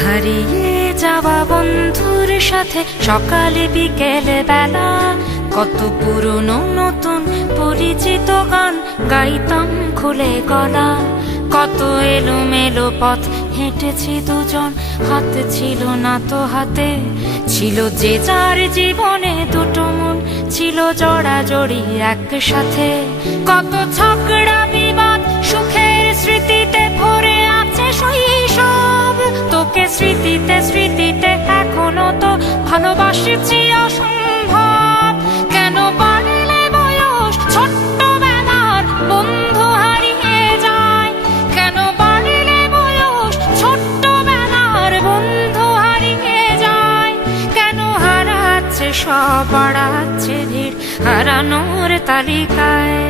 হারিয়ে যাওয়া বন্ধুর সাথে সকালে বিকেলে বেলা কত পুরনো নতুন পরিচিত গান গাইতাম খুলে গলা। কত এলোমেলো পথ হেঁটেছি দুজন, হাত ছিল না তো হাতে। ছিল যে যার জীবনে দুটো মন, ছিল জড়াজড়ি একসাথে। কত ঝগড়া বিবাদ সুখের স্মৃতিতে ভরে আছে শৈশব। তোকে স্মৃতিতে স্মৃতিতে এখনো তো ভালোবাসছি অসম্ভব। কেন বাড়লে বয়স ছোট্টবেলার বন্ধু হারিয়ে যায়? কেন বাড়লে বয়স ছোট্টবেলার বন্ধু হারিয়ে যায়? কেন হারাচ্ছে সব, বাড়াচ্ছে ভিড় হারানোর তালিকায়?